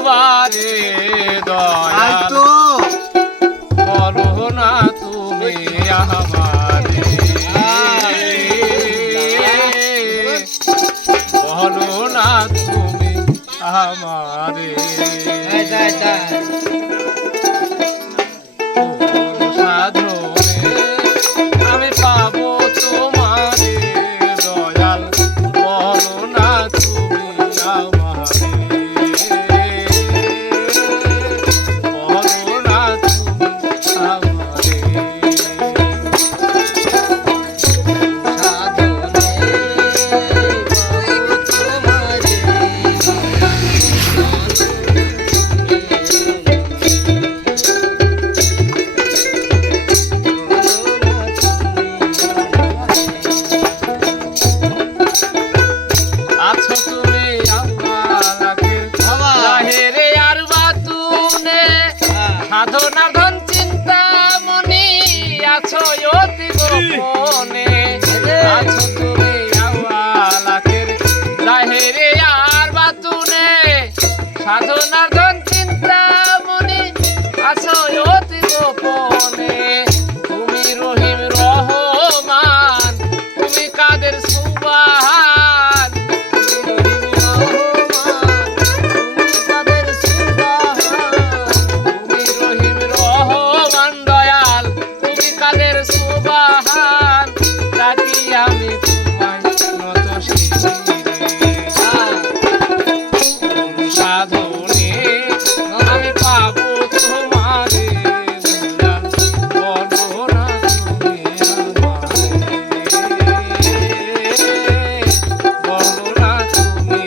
বারে দয়াল বলো না তুমি আমারে বলো না তুমি আমারে আমি পাবো তোমারে দয়াল বলো না তুমি আমারে বলো না তুমি আমারে সাধনার ধন চিন্তা মনি আছো অতি গোপনে আছো তুমি আওয়ালাকের জাহেরে আর বাতুনে সাধনার ধন চিন্তা মনি আছো অতি গোপনে তুমি রহিম রহমান তুমি কাদের সুবহান সুবহান রাখি আমি তোমায় নত শিরে সাধনে আমি পাবো তোমারে বলো না তুমি আমারে বলো না তুমি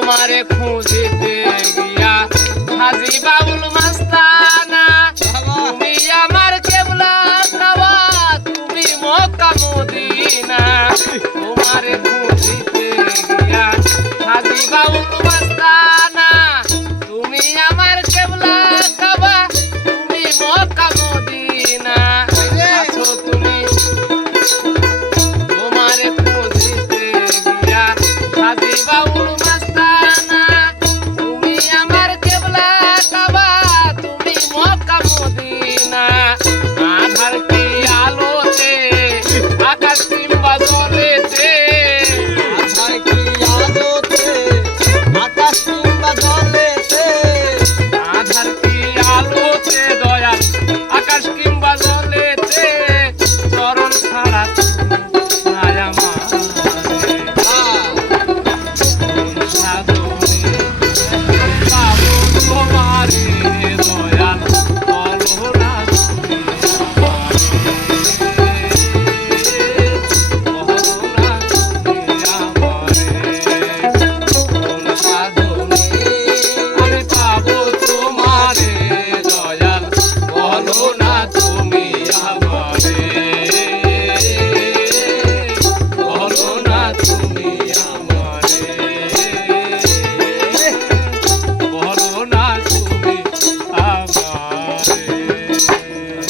আমারে খুঁজতে গিয়া হাজিবা